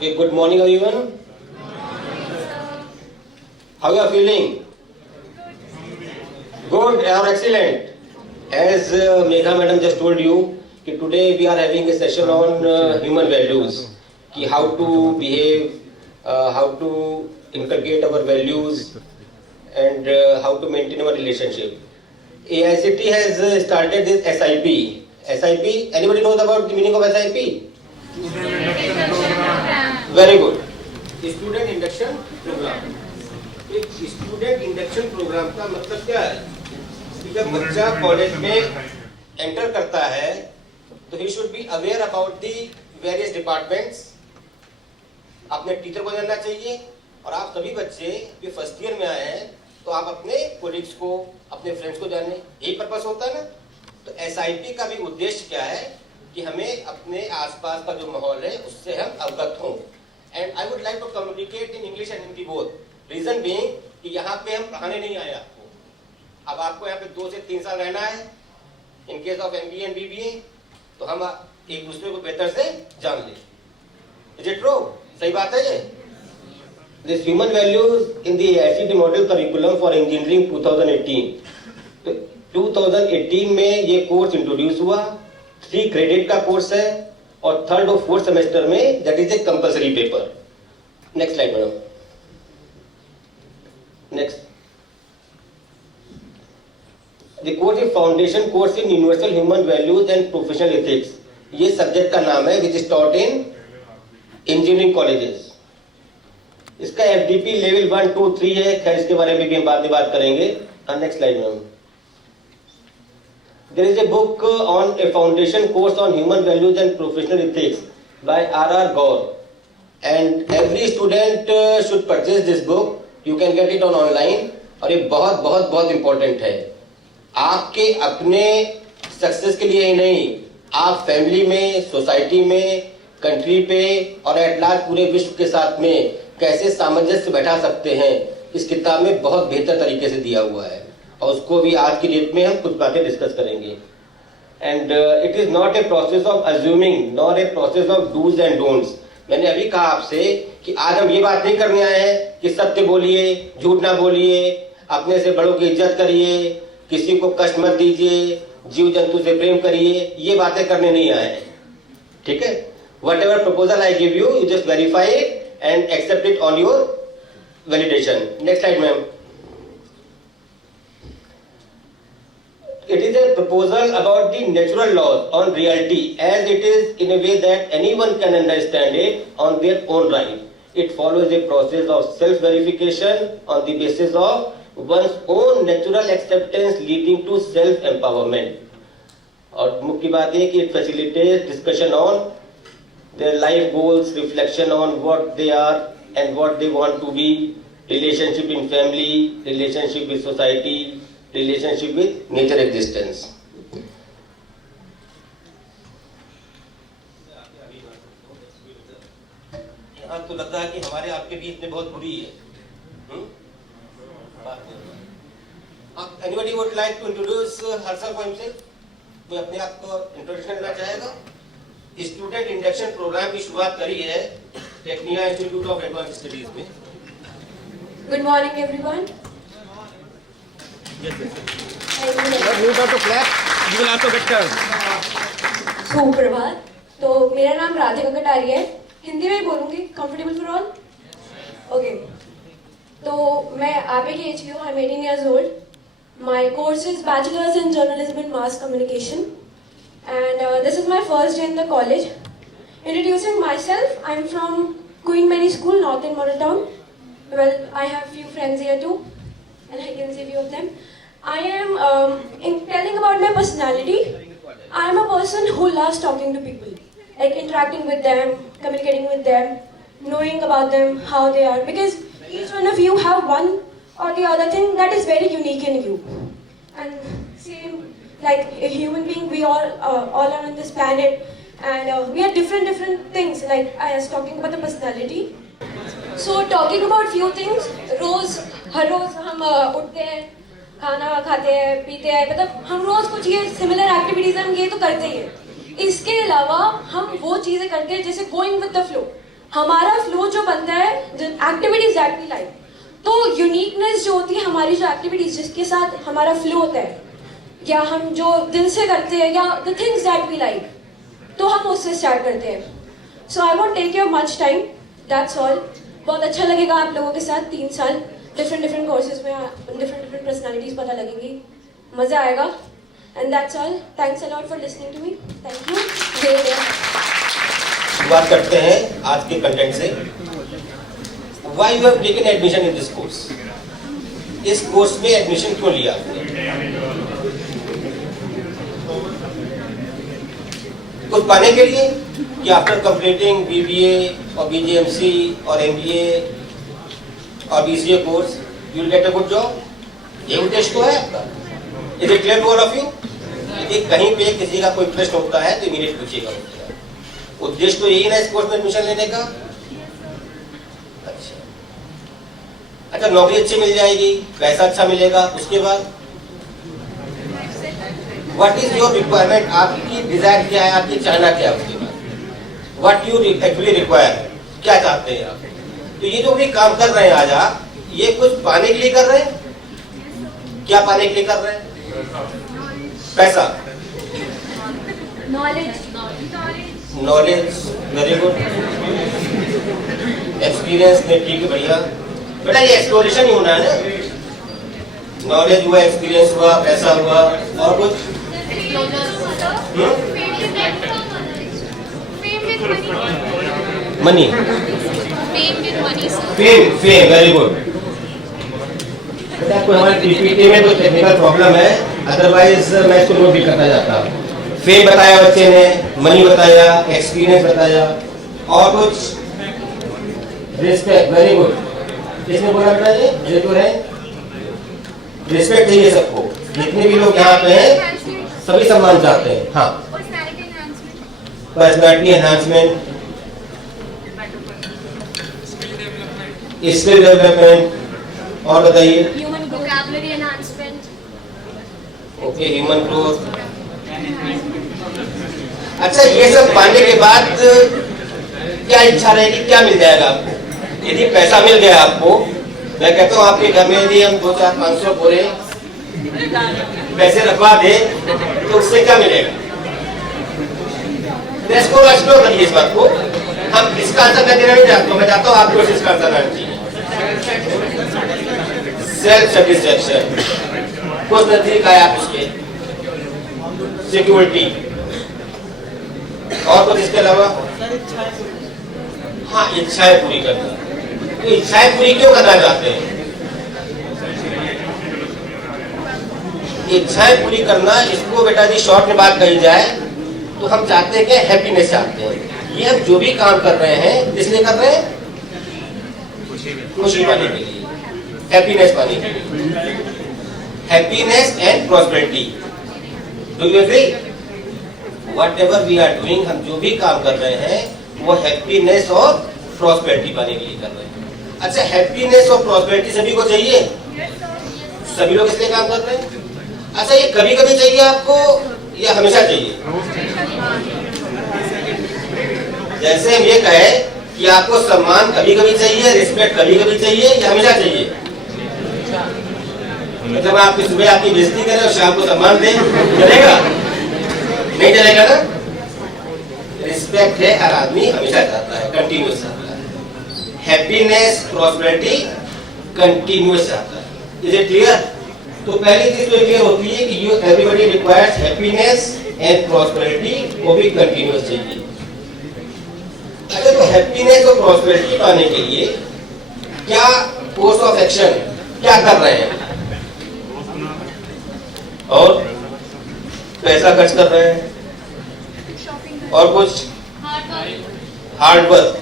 Okay, good morning everyone. How you are feeling? Good or excellent. As Megha madam just told you, today we are having a session on human values. How to behave, how to inculcate our values, and how to maintain our relationship. AICT has started this SIP. SIP, anybody knows about the meaning of SIP? Very good. Student induction programme. एक student induction programme का मतलब क्या है कि जब बच्चा college में enter करता है तो he should be aware about the various departments. अपने टीचर को जानना चाहिए. और आप सभी बच्चे जो फर्स्ट ईयर में आए हैं तो आप अपने कोलिग्स को, अपने फ्रेंड्स को जानने, यही पर्पस होता है ना. तो SIP का भी उद्देश्य क्या है कि हमें अपने आसपास का जो माहौल है उससे हम अवगत हों. And I would like to communicate in English and Hindi both. Reason being कि यहाँ पे हम पढ़ाने नहीं आए आपको. अब आपको यहाँ पे 2 से 3 साल रहना है. In case of MBA and BBA तो हम एक दूसरे को बेहतर से जान लें. Is it true? सही बात है ये. This human values in the AICT model curriculum for engineering 2018. तो 2018 में ये कोर्स इंट्रोड्यूस हुआ. 3 क्रेडिट का कोर्स है और 3rd और 4th सेमेस्टर में that is a compulsory paper. Next slide madam. Next. The course is foundation course in universal human values and professional ethics. ये सब्जेक्ट का नाम है which is taught in engineering colleges. इसका FDP level 1, 2, 3 है. खैर इसके बारे में भी हम बाद में बात करेंगे. Next slide ma'am. There is a book on a foundation course on human values and professional ethics by R.R. Gaur, and every student should purchase this book. You can get it on online. और ये बहुत बहुत बहुत important है आपके अपने success के लिए ही नहीं, आप फैमिली में, सोसाइटी में, कंट्री पे और एट लार्ज पूरे विश्व के साथ में कैसे सामंजस्य बैठा सकते हैं. इस किताब में बहुत बेहतर तरीके से दिया हुआ है और उसको भी आज की डेट में हम कुछ बातें डिस्कस करेंगे. And it is not a process of assuming not a process of dos and don'ts. मैंने अभी कहा आपसे कि आज हम ये बात नहीं करने आए हैं कि सत्य बोलिए, झूठ ना बोलिए, अपने से बड़ों की इज्जत करिए, किसी को कष्ट मत दीजिए, जीव जंतु से प्रेम करिए. ये बातें करने नहीं आए हैं. ठीक है. Whatever proposal I give you just verify it and accept it on your validation. Next slide ma'am. It is a proposal about the natural laws on reality as it is in a way that anyone can understand it on their own right. It follows a process of self-verification on the basis of one's own natural acceptance leading to self-empowerment. और मुख्य बात है कि it facilitates discussion on their life goals, reflection on what they are and what they want to be, relationship in family, relationship with society, relationship with nature existence. यहाँ तो लगता है कि हमारे आपके बीच में बहुत बुरी है. Anybody would like to introduce herself और हिमसेल्फ? कोई अपने आप को इंट्रोडक्शन देना चाहेगा? स्टूडेंट इंडक्शन प्रोग्राम की शुरुआत करी है Tecnia institute of advance studies में. Good morning everyone. सुप्रभात. तो मेरा नाम राधिका कटारिया है. हिंदी में ही बोलूंगी. Comfortable for all? ओके. तो मैं आबे की एज की हूँ. I am 18 years old. My course is bachelors in journalism and mass communication and this is my first day in the college. Introducing myself, I am from Queen Mary School, north in Model Town. Well, I have few friends here too and I can see few of them. I am in telling about my personality. I am a person who loves talking to people, like interacting with them, communicating with them, knowing about them, how they are, because each one of you have one or the other thing that is very unique in you. And same like a human being, we all are on this planet and we are different things. Like I was talking about the personality. So talking about few things, हर रोज हम उठते हैं, खाना खाते हैं, पीते हैं, मतलब हम रोज कुछ ये सिमिलर एक्टिविटीज हम ये तो करते ही हैं. इसके अलावा हम वो चीजें करते हैं जैसे गोइंग विद द फ्लो. हमारा फ्लो जो बनता है एक्टिविटीज दैट वी लाइक, तो यूनिकनेस जो होती है हमारी जो एक्टिविटीज जिसके साथ हमारा फ्लो होता है या हम जो दिल से करते हैं या the things that we like, तो हम उससे स्टार्ट करते हैं. So I won't take your much time, that's all. बहुत अच्छा लगेगा आप लोगों के साथ 3 साल डिफरेंट कोर्सेज में डिफरेंट पर्सनालिटीज पता लगेंगी, मज़ा आएगा. And that's all. Thanks a lot for listening to me. Thank you. बात करते हैं आज के कंटेंट से. Why you have taken admission in this course? इस कोर्स में एडमिशन क्यों लिया आपने? कुछ पाने के लिए कि आफ्टर कंप्लीटिंग बीबीए और बीजीएमसी और एमबीए और BCA course you will get a good job? ये उद्देश्य तो है आपका. Is it clear to all of you? यदि कहीं पे किसी का कोई प्रश्न होता है तो इमीडिएट पूछिएगा. उद्देश्य तो यही ना इस कोर्स में एडमिशन लेने का. अच्छा, नौकरी अच्छी मिल जाएगी, पैसा अच्छा मिलेगा, उसके बाद व्हाट इज योर रिक्वायरमेंट? आपकी डिजायर क्या है, आपकी चाहना क्या है उसके बाद? व्हाट यू एक्चुअली रिक्वायर, क्या चाहते हैं आप? तो ये जो भी काम कर रहे हैं आज आप, ये कुछ पाने के लिए कर रहे हैं? क्या पाने के लिए कर रहे हैं? पैसा, नॉलेज, वेरी गुड. एक्सपीरियंस में ठीक है, बढ़िया. बेटा ये एक्सप्लोरेशन ही होना है ना. नॉलेज हुआ, एक्सपीरियंस हुआ, पैसा हुआ, और कुछ? Money, fame, very good. बेटा कोई हमारे पीपीटी में कोई टेक्निकल प्रॉब्लम है, अदरवाइज मैं इसको नोट भी करता जाता. फेम बताया बच्चे ने, मनी बताया, एक्सपीरियंस बताया, और कुछ? Respect, very good. किसने बोला बेटा ये तो है? रिस्पेक्ट चाहिए सबको. जितने भी लोग यहाँ पे हैं सभी सम्मान चाहते हैं. हाँ, पर्सनैलिटी एनहांसमेंट, स्किल डेवलपमेंट, और बताइए? Human vocabulary enhancement. Okay, human growth. अच्छा, ये सब पाने के बाद क्या इच्छा रहेगी, क्या मिल जाएगा आपको? यदि पैसा मिल गया आपको, मैं कहता हूँ आपके घर में यदि हम 200-500 बोरे पैसे रखवा दे तो उससे क्या मिलेगा? इसको एक्सप्लोर करिए इस बात को. हम इसका आंसर मैं देना नहीं चाहता हूँ, मैं चाहता हूँ आपको इसका आंसर देना चाहिए. सेल्फ सेटिस्फैक्शन, कुछ नजदीक आया आप उसके. सिक्योरिटी, और कुछ इसके अलावा? हाँ, इच्छाएं पूरी करना. तो इच्छाएं पूरी क्यों करना चाहते हैं? इच्छाएं पूरी करना, इसको बेटा जी शॉर्ट में बात कही जाए तो हम चाहते हैं कि हैप्पीनेस चाहते हैं. ये हम जो भी काम कर रहे हैं इसलिए कर रहे हैं, खुशी पाने के लिए, हैप्पीनेस पाने के लिए. Happiness and prosperity. Do you agree? Whatever we are doing, हम जो भी काम कर रहे हैं वो हैप्पीनेस और प्रॉस्पेरिटी पाने के लिए कर रहे हैं. अच्छा, हैप्पीनेस और प्रॉस्पेरिटी सभी को चाहिए? सभी लोग इसलिए काम कर रहे हैं. अच्छा, ये कभी कभी चाहिए आपको या हमेशा चाहिए? जैसे हम ये कहें कि आपको सम्मान कभी कभी चाहिए, रिस्पेक्ट कभी कभी चाहिए, या हमेशा चाहिए? मतलब आपकी सुबह आपकी बेइज्जती करें और शाम को सम्मान दें, चलेगा? नहीं चलेगा ना. रिस्पेक्ट है, हर आदमी हमेशा चाहता है, कंटिन्यूस चाहता है. हैप्पीनेस, प्रॉस्पेरिटी कंटिन्यूस चाहता है. Is it clear? तो पहली चीज तो क्लियर होती है कि you everybody requires happiness and prosperity, वो भी कंटिन्यूस चाहिए. अच्छा, तो हैप्पीनेस और प्रॉस्पेरिटी पाने के लिए क्या कोर्स ऑफ एक्शन क्या कर रहे हैं? और पैसा खर्च कर रहे हैं, और कुछ? Hard work.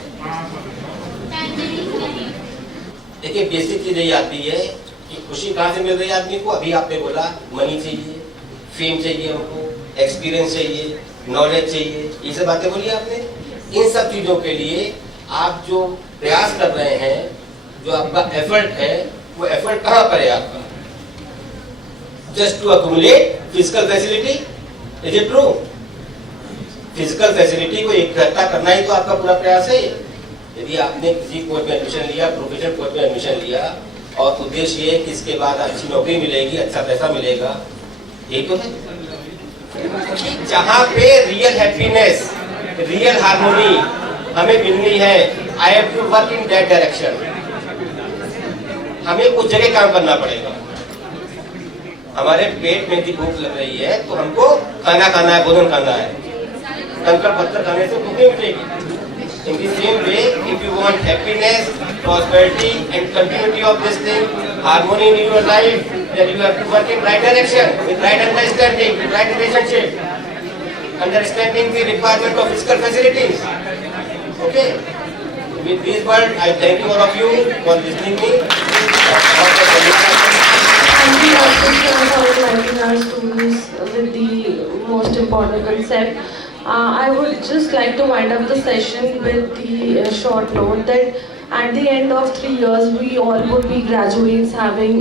देखिए, बेसिक चीज यही आती है कि खुशी कहाँ से मिल रही है आदमी को. अभी आपने बोला मनी चाहिए, फेम चाहिए, हमको एक्सपीरियंस चाहिए, नॉलेज चाहिए, ये सब बातें बोली आपने. इन सब चीजों के लिए आप जो प्रयास कर रहे हैं, जो आपका एफर्ट है, वो एफर्ट कहाँ पर है आपका? Just to accumulate physical facility. Is it true? Physical facility को इकट्ठा करना ही तो आपका पूरा प्रयास है. यदि आपने किसी कोर्स में एडमिशन लिया, प्रोफेशनल कोर्स में एडमिशन लिया और उद्देश्य ये कि इसके बाद अच्छी नौकरी मिलेगी, अच्छा पैसा मिलेगा, यही तो है। जहाँ पे रियल हैप्पीनेस, रियल हार्मोनी हमें मिलनी है, I have to work in that direction. हमें उस जगह काम करना पड़ेगा। हमारे पेट में यदि भूख लग रही है तो हमको खाना खाना है, भोजन खाना है। कंकड़ पत्थर खाने से भूख नहीं मिटेगी। In the same way, if you want happiness, prosperity, and continuity of this thing, harmony in your life, then you have to work in right direction, with right understanding, with right relationship, understanding the requirement of physical facilities. Okay? With these words, I thank you all of you for listening me. Thank you, Dr. Sir, for enlightening our students with the most important concept. I would just like to wind up the session with the short note that at the end of 3 years, we all would be graduates having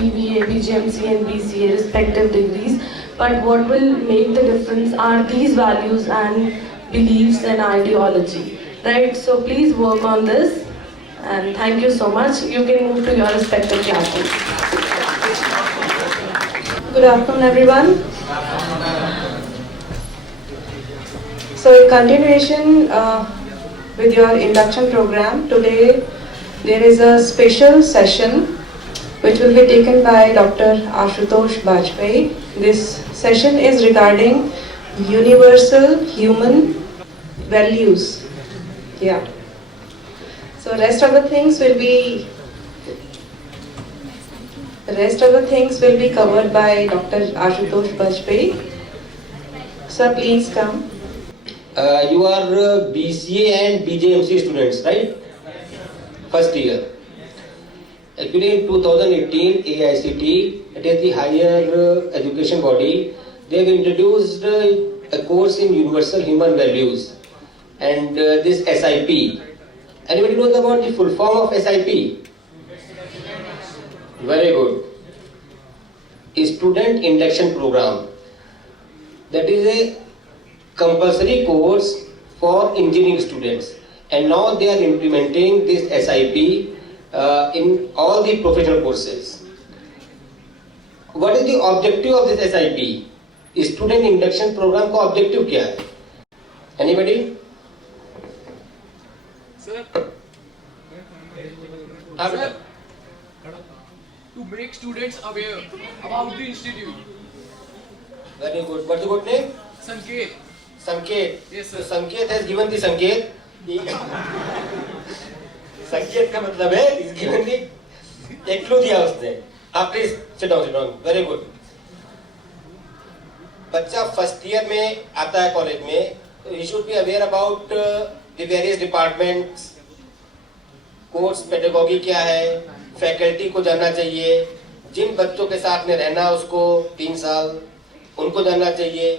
BBA, BGMC and BCA respective degrees. But what will make the difference are these values and beliefs and ideology, right? So please work on this and thank you so much. You can move to your respective classes. Good afternoon, everyone. So in continuation with your induction program, today there is a special session which will be taken by Dr. Ashutosh Bajpai. This session is regarding universal human values. Yeah. So rest of the things will be covered by Dr. Ashutosh Bajpai. Sir, please come. You are BCA and BJMC students, right? First year. Actually, in 2018, AICT, it is the higher education body, they have introduced a course in universal human values and this SIP. Anybody knows about the full form of SIP? Very good. Student Induction Program. That is a compulsory course for engineering students, and now they are implementing this SIP in all the professional courses. What is the objective of this SIP? Student Induction Program का objective क्या है? Anybody? Sir, to make students aware about the institute. Very good. What's the good name? Sanket. संकेत. Yes, sir. So संकेत has given the संकेत. संकेत का मतलब है is given the एक क्लू दिया उसने. हाँ please sit down. Very good. बच्चा फर्स्ट ईयर में आता है कॉलेज में, तो he should be aware about the various departments, course pedagogy क्या है, फैकल्टी को जानना चाहिए, जिन बच्चों के साथ में रहना उसको 3 साल उनको जानना चाहिए,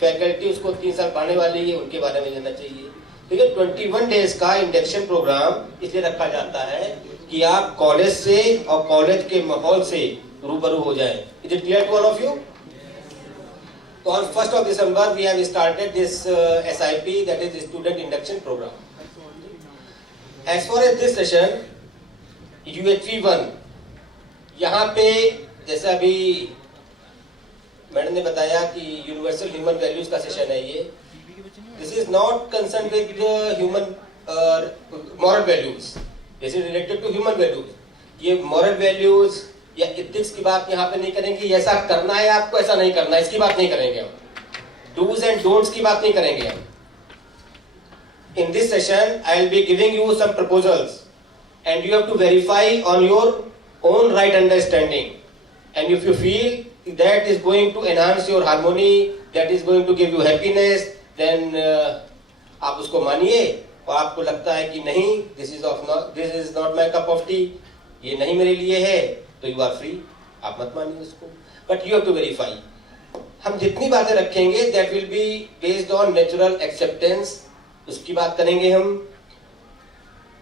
फैकल्टी उसको 3 साल पढ़ाने वाली है उनके बारे में जानना चाहिए। तो ये 21 डेज का इंडक्शन प्रोग्राम इसलिए रखा जाता है कि आप कॉलेज से और कॉलेज के माहौल से रूबरू हो जाएं। Is it clear to all of you? So on 1st of December we have started this SIP, that is Student Induction Program. As far as this session, UHV1, यहाँ पे जैसा अभी मैडम ने बताया कि यूनिवर्सल ह्यूमन वैल्यूज का session है ये. This is not concern with human moral values, this is related to human values. ये मॉरल वैल्यूज या इथिक्स की बात यहाँ पे नहीं करेंगे, ऐसा करना है आपको ऐसा नहीं करना है इसकी बात नहीं करेंगे हम. डूज एंड डोंट्स की बात नहीं करेंगे हम. In this session, I will be giving you some proposals, and you have to verify on your own right understanding. And if you feel that is going to enhance your harmony, that is going to give you happiness, then आप उसको मानिए. और आपको लगता है कि नहीं, this is not my cup of tea, ये नहीं मेरे लिए है, तो you are free, आप मत मानिए उसको. But you have to verify. हम जितनी बातें रखेंगे, that will be based on natural acceptance. उसकी बात करेंगे हम.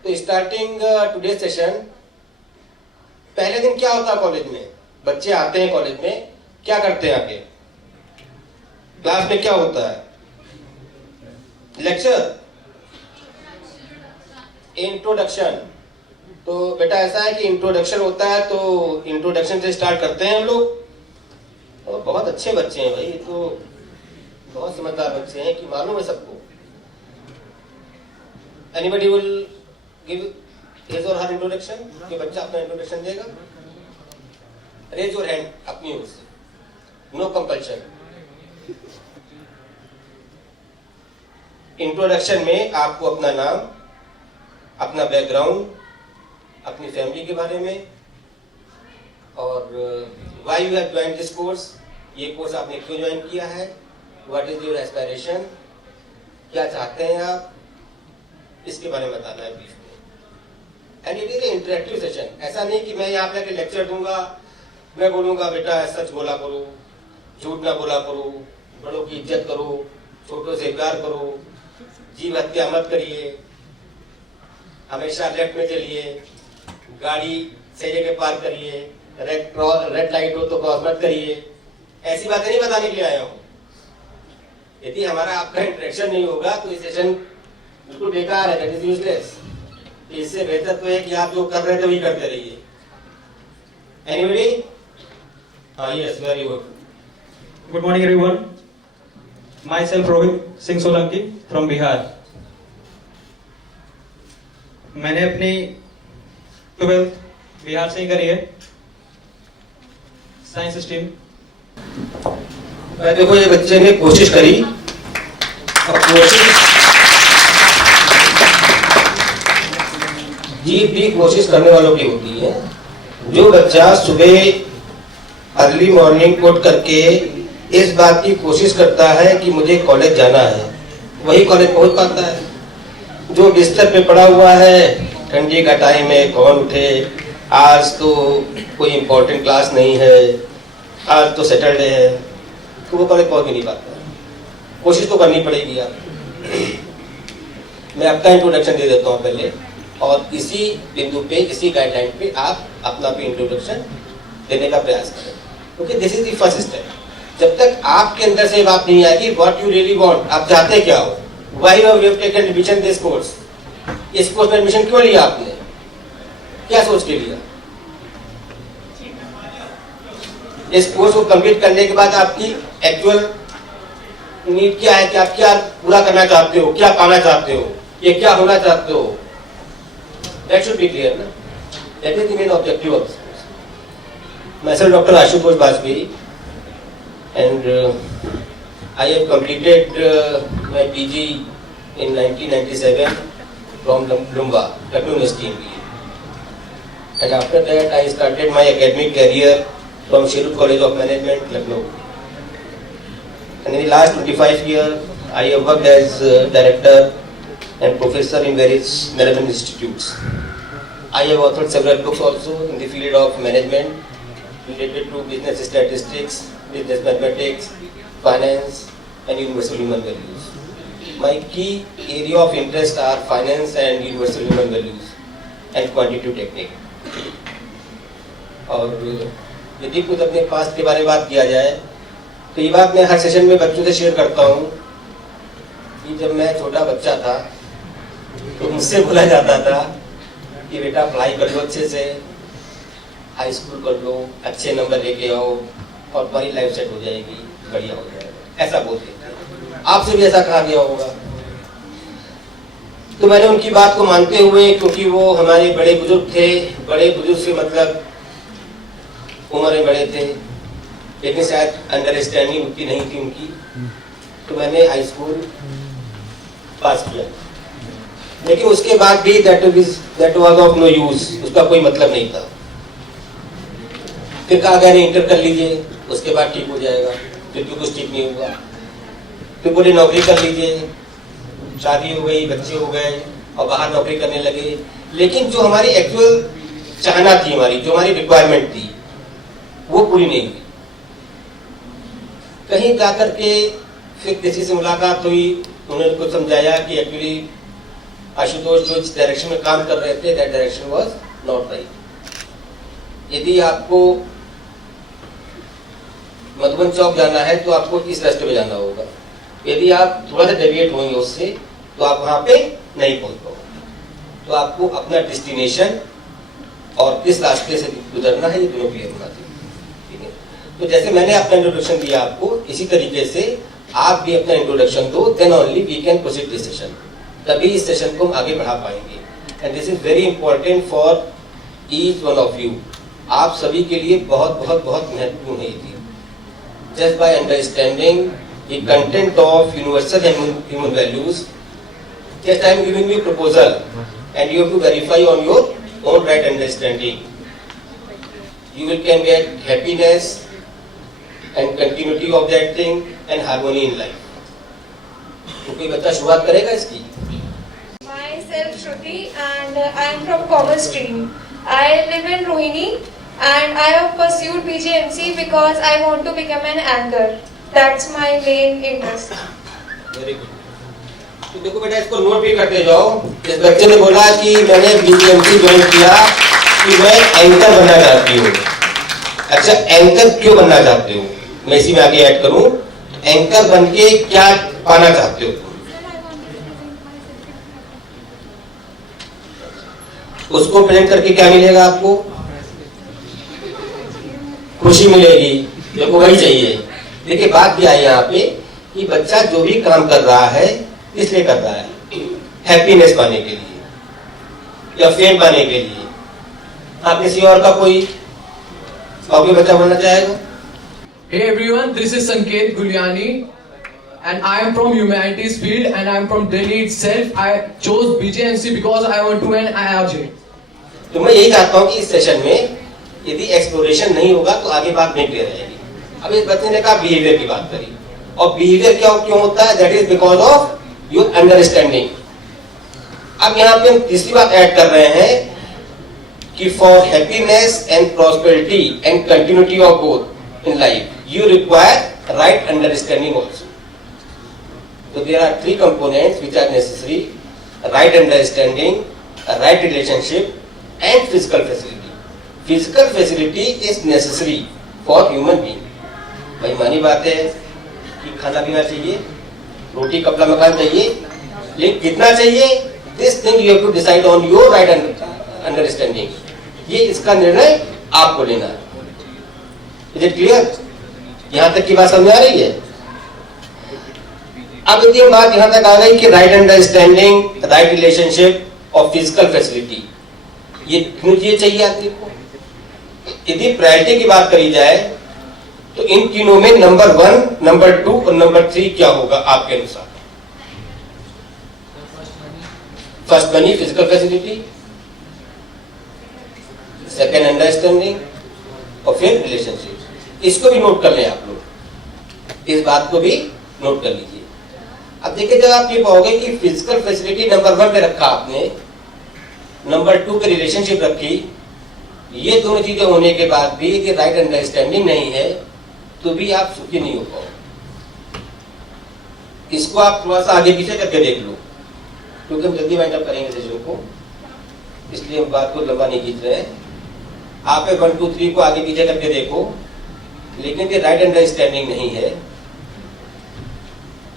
तो स्टार्टिंग टुडे सेशन, पहले दिन क्या होता है कॉलेज में? बच्चे आते हैं कॉलेज में, क्या करते हैं आके? क्लास में क्या होता है? लेक्चर. इंट्रोडक्शन। तो बेटा ऐसा है कि इंट्रोडक्शन होता है तो इंट्रोडक्शन से स्टार्ट करते हैं हम लोग। और बहुत अच्छे बच्चे हैं भाई, तो बहुत समझदार बच्चे हैं कि मालूम है सबको। एनीबडी विल गिव हिज और हर इंट्रोडक्शन? कि बच्चा अपना इंट्रोडक्शन देगा? रेज योर हैंड अपनी ओर से, नो कंपल्शन। इंट्रोडक्शन में आपको अपना नाम, अपना बैकग्राउंड, अपनी फैमिली के बारे में, और why you have join this course, ये कोर्स आपने क्यों ज्वाइन किया है, व्हाट इज योर एस्पिरेशन, क्या चाहते हैं आप, इसके बारे में बताना है please. And it is interactive session. ऐसा नहीं कि मैं यहाँ पे आके लेक्चर दूंगा, मैं बोलूंगा बेटा सच बोला करो, झूठ ना बोला करो, बड़ों की इज्जत करो, छोटों से प्यार करो, जीव हत्या मत करिए, हमेशा लेफ्ट में चलिए, गाड़ी सही जगह पार्क करिए, रेड लाइट हो तो क्रॉस मत करिए। ऐसी बातें नहीं बताने के लिए आया हूँ। यदि हमारा आपका इंटरेक्शन नहीं होगा तो ये सेशन बिल्कुल बेकार है, दैट इज यूजलेस। इससे बेहतर तो है कि आप जो कर रहे थे वही करते रहिए। एनीबडी? हाँ, yes, very good. Good morning everyone. Myself Rohit Singh Solanki from Bihar. मैंने अपनी 12th बिहार से ही करी है, साइंस स्ट्रीम। देखो ये बच्चे ने कोशिश करी, और जीत भी कोशिश करने वालों की होती है। जो बच्चा सुबह अर्ली मॉर्निंग उठ करके इस बात की कोशिश करता है कि मुझे कॉलेज जाना है, वही कॉलेज पहुंच पाता है। जो बिस्तर पे पड़ा हुआ है, ठंडी का टाइम है, कौन उठे, आज तो कोई इम्पोर्टेंट क्लास नहीं है, आज तो सैटरडे है, तो वो कॉलेज पहुंच भी नहीं पाता। कोशिश तो करनी पड़ेगी आप। मैं आपका इंट्रोडक्शन दे देता हूँ पहले, और इसी बिंदु पे, इसी गाइडलाइन पे आप अपना भी इंट्रोडक्शन देने का प्रयास करें, क्योंकि this is the first step. जब तक आपके अंदर से बात नहीं आएगी व्हाट यू रियली वांट, आप चाहते क्या हो, why you have taken admission this course, इस कोर्स में एडमिशन क्यों लिया आपने, क्या सोच के लिया। इस कोर्स को कंप्लीट करने के बाद आपकी एक्चुअल नीड क्या है, कि आप क्या पूरा करना चाहते हो, क्या पाना चाहते हो, ये क्या होना चाहते हो, दैट शुड बी क्लियर ना। That is the main objective of this course. myself Dr. Ashutosh Bajpayee, and I have completed my PG in 1997 from Lumba, Lucknow University India. And after that I started my academic career from Sherwood College of Management, Lucknow. And in the last 25 years I have worked as director and professor in various management institutes. I have authored several books also in the field of management related to business statistics, business mathematics, finance and universal human values. My key area of interest are finance and universal human values and quantitative technique. और यदि कुछ अपने past के बारे में बात किया जाए तो ये बात मैं हर सेशन में बच्चों से शेयर करता हूँ कि जब मैं छोटा बच्चा था तो मुझसे बोला जाता था कि बेटा पढ़ाई कर लो अच्छे से, हाई स्कूल कर लो, अच्छे नंबर लेके आओ और तुम्हारी लाइफ सेट हो जाएगी, बढ़िया हो जाएगा, ऐसा बोलते थे। आपसे भी ऐसा कहा गया होगा। तो मैंने उनकी बात को मानते हुए, क्योंकि वो हमारे बड़े बुजुर्ग थे, बड़े बुजुर्ग से मतलब उम्र में बड़े थे, लेकिन शायद अंडरस्टैंडिंग उतनी नहीं थी उनकी, तो मैंने हाई स्कूल पास किया। लेकिन उसके बाद भी that was of no use, उसका कोई मतलब नहीं था। फिर कहा गया इंटर कर लीजिए, उसके बाद ठीक हो जाएगा, फिर भी कुछ ठीक नहीं हुआ। फिर बोले नौकरी कर लीजिए, शादी हो गई, बच्चे हो गए और बाहर नौकरी करने लगे। लेकिन जो हमारी एक्चुअल चाहना थी, हमारी जो हमारी रिक्वायरमेंट थी, वो पूरी नहीं हुई। कहीं जाकर के फिर किसी से मुलाकात हुई, उन्होंने कुछ समझाया कि एक्चुअली आशुतोष जो इस डायरेक्शन में काम कर रहे थे, that direction was not right. यदि आपको मधुबन चौक जाना है तो आपको इस रास्ते पे जाना होगा, यदि आप थोड़ा सा डेविएट होंगे उससे तो आप वहां पे नहीं पहुंच पाओगे। तो आपको अपना डेस्टिनेशन और किस रास्ते से गुजरना है ये दोनों क्लियर होना चाहिए, ठीक है। तो जैसे मैंने अपना इंट्रोडक्शन दिया आपको, इसी तरीके से आप भी अपना इंट्रोडक्शन दो, then only we can proceed this session, तभी इस सेशन को हम आगे बढ़ा पाएंगे। And this is very important for each one of you, आप सभी के लिए बहुत बहुत बहुत महत्वपूर्ण है ये चीज। Just by understanding the content of universal human values, just I am giving you proposal and you have to verify on your own right understanding. You will can get happiness and continuity of that thing and harmony in life. तो कोई बच्चा शुरुआत करेगा इसकी? Myself Shruti and I am from commerce stream. I live in Rohini and I have pursued BGMC because I want to become an anchor. That's my main interest. Very good. तो देखो बेटा, इसको नोट भी करते जाओ। इस बच्चे ने बोला कि मैंने बीजीएमसी ज्वाइन किया कि मैं एंकर बनना चाहती हूँ। अच्छा, एंकर क्यों बनना चाहते हो? मैं इसी में आगे ऐड करूँ, एंकर बन के क्या पाना चाहते हो? उसको प्रेजेंट करके क्या मिलेगा आपको? खुशी मिलेगी। देखो वही चाहिए। देखिए बात क्या है यहाँ पे कि बच्चा जो भी काम कर रहा है इसलिए कर रहा है, हैप्पीनेस पाने के लिए या फेम पाने के लिए। आप किसी और का कोई बच्चा बोलना चाहेगा? Hey everyone, this is Sanket Guliani and I am from humanities field and I am from Delhi itself. I chose BJMC because I want to win IRJ. तो मैं यही चाहता हूँ कि इस सेशन में यदि एक्सप्लोरेशन नहीं होगा तो आगे बात नहीं क्लियर रहेगी। अब इस बच्चे ने कहा बिहेवियर की बात करी, और बिहेवियर क्यों होता है? That is because of your understanding. अब यहाँ पे हम तीसरी बात ऐड कर रहे हैं कि for happiness and prosperity and continuity of both in life you require right understanding also. तो there are three components which are necessary: right understanding, right relationship and physical facility. Physical facility is necessary for human being. भाई मानी बात है कि खाना पीना चाहिए, रोटी कपड़ा मकान चाहिए, लेकिन कितना चाहिए? This thing you have to decide on your right understanding. ये इसका निर्णय आपको लेना है। Is it clear? यहां तक की बात समझ आ रही है? अब यदि बात यहां तक आ गई कि राइट अंडरस्टैंडिंग, राइट रिलेशनशिप और फिजिकल फैसिलिटी, ये क्यों चाहिए आदमी को? यदि प्रायोरिटी की बात करी जाए तो इन तीनों में नंबर 1, नंबर 2 और नंबर 3 क्या होगा आपके अनुसार? First money, physical facility, second understanding और फिर रिलेशनशिप। इसको भी नोट कर लें आप लोग, इस बात को भी नोट कर लीजिए। अब देखिए, जब आप ये पाओगे कि फिजिकल फैसिलिटी नंबर 1 पे रखा आपने, नंबर 2 पे रिलेशनशिप रखी, ये दोनों चीजें होने के बाद भी यदि राइट अंडरस्टैंडिंग नहीं है तो भी आप सुखी नहीं हो पाओगे। इसको आप थोड़ा सा आगे पीछे करके देख लो, क्योंकि हम जल्दी वाइंड अप करेंगे सेशन को, इसलिए हम बात को लंबा नहीं खींच रहे हैं। आप 1, 2, 3 को आगे पीछे करके देखो, लेकिन ये राइट अंडरस्टैंडिंग नहीं है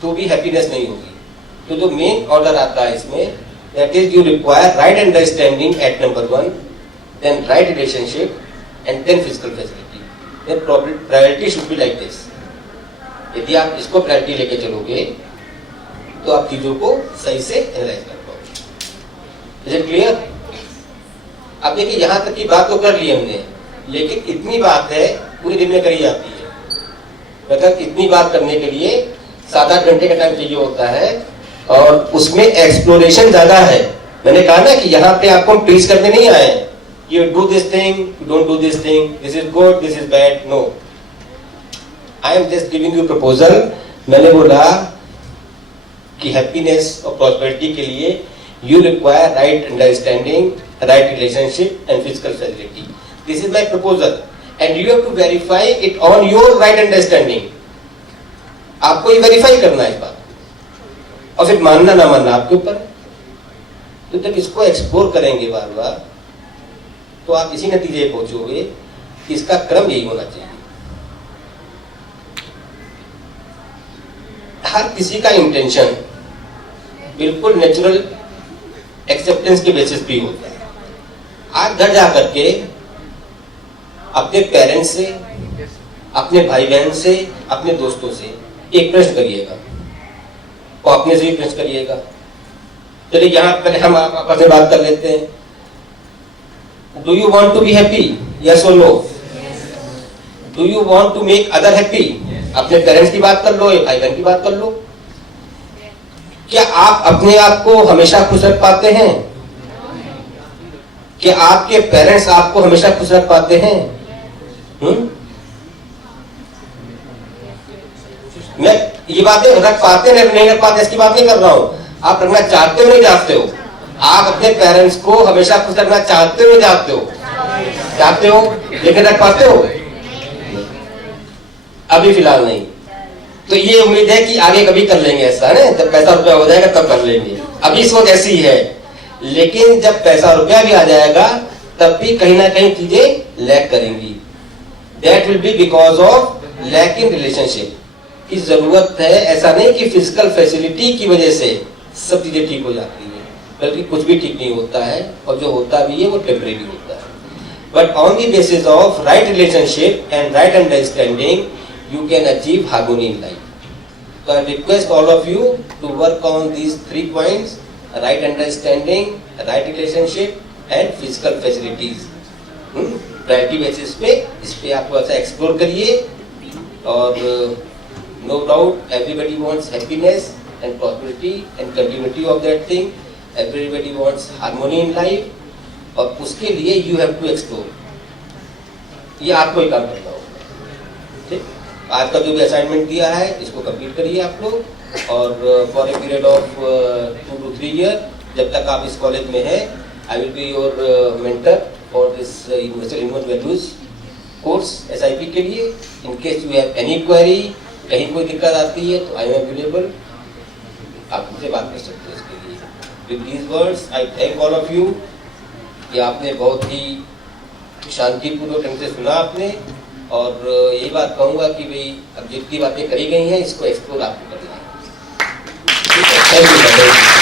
तो भी हैप्पीनेस नहीं होगी। तो जो मेन ऑर्डर आता है इसमें, that is you require right understanding at number 1, then right relationship and then physical facility. Then priority should be like this. यदि आप इसको प्रायोरिटी लेके चलोगे तो आप चीजों को सही से एनालाइज कर पाओगे। Is it clear? अब देखिए, यहां तक की बात तो कर ली हमने, लेकिन इतनी बात है पूरे दिन में करी जाती है। मतलब इतनी बात करने के लिए 7-8 घंटे का टाइम चाहिए होता है, और उसमें एक्सप्लोरेशन ज्यादा है। मैंने कहा ना कि यहाँ पे आपको हम प्रीच करने नहीं आए, you do this thing, you don't do this thing, this is good, this is bad. No, I am just giving you proposal. मैंने बोला कि हैप्पीनेस और प्रॉस्पेरिटी के लिए you require right understanding, right relationship and physical facility. This is my proposal and you have to verify it on your right understanding. आपको ये verify करना है इस बात, और फिर मानना ना मानना आपके ऊपर। तो जब इसको एक्सप्लोर करेंगे बार बार तो आप इसी नतीजे पहुंचोगे कि इसका क्रम यही होना चाहिए। हर किसी का इंटेंशन बिल्कुल नेचुरल एक्सेप्टेंस के बेसिस पे होता है। आप घर जा करके अपने पेरेंट्स से, अपने भाई बहन से, अपने दोस्तों से एक प्रश्न करिएगा और अपने से भी प्रश्न करिएगा। चलिए यहाँ पहले हम आपस में बात कर लेते हैं। Do you want to be happy? Yes और no? Do you want to make other happy? अपने पेरेंट्स की बात कर लो या भाई बहन की बात कर लो। क्या आप अपने आप को हमेशा खुश रख पाते हैं? क्या आपके पेरेंट्स आपको हमेशा खुश रख पाते हैं? मैं ये बातें रख पाते नहीं रख पाते इसकी बात नहीं कर रहा हूं। आप रखना चाहते हो नहीं चाहते हो? आप अपने पेरेंट्स को हमेशा खुश रखना चाहते हो नहीं चाहते हो? चाहते हो, लेकिन रख पाते हो? अभी फिलहाल नहीं। तो ये उम्मीद है कि आगे कभी कर लेंगे ऐसा, है जब पैसा रुपया हो जाएगा तब कर लेंगे। अभी इस वक्त ऐसी है, लेकिन जब पैसा रुपया भी आ जाएगा तब भी कहीं ना कहीं चीजें लैक करेंगी। That will be because of lack in relationship की जरूरत है। ऐसा नहीं कि फिजिकल फैसिलिटी की वजह से सब चीजें ठीक हो जाती है, बल्कि कुछ भी ठीक नहीं होता है, और जो होता भी है वो टेम्परेरी होता है। But on the basis of right relationship and right understanding you can achieve harmony in life. So I request all of you to work on these 3 points: right understanding, right relationship and physical facilities. Priority basis पे इस पे आप ऐसा explore करिए। और no doubt everybody wants happiness and prosperity and continuity of that thing. Everybody wants harmony in life. और उसके लिए you have to explore. ये आपको ही काम करना होगा। ठीक, आज का जो भी असाइनमेंट दिया है इसको कंप्लीट करिए आप लोग, और for a period of 2 to 3 year, जब तक आप इस कॉलेज में हैं, I will be your mentor for this universal human values course SIP के लिए। In case you have any query, कहीं कोई दिक्कत आती है तो आई एम अवेलेबल, आप मुझसे बात कर सकते हैं इसके लिए। With these words I thank all of you कि आपने बहुत ही शांतिपूर्वक ढंग से सुना आपने। और यही बात कहूंगा कि भाई अब जितनी बातें करी गई हैं इसको एक्सप्लोर आपको करना है। Thank you.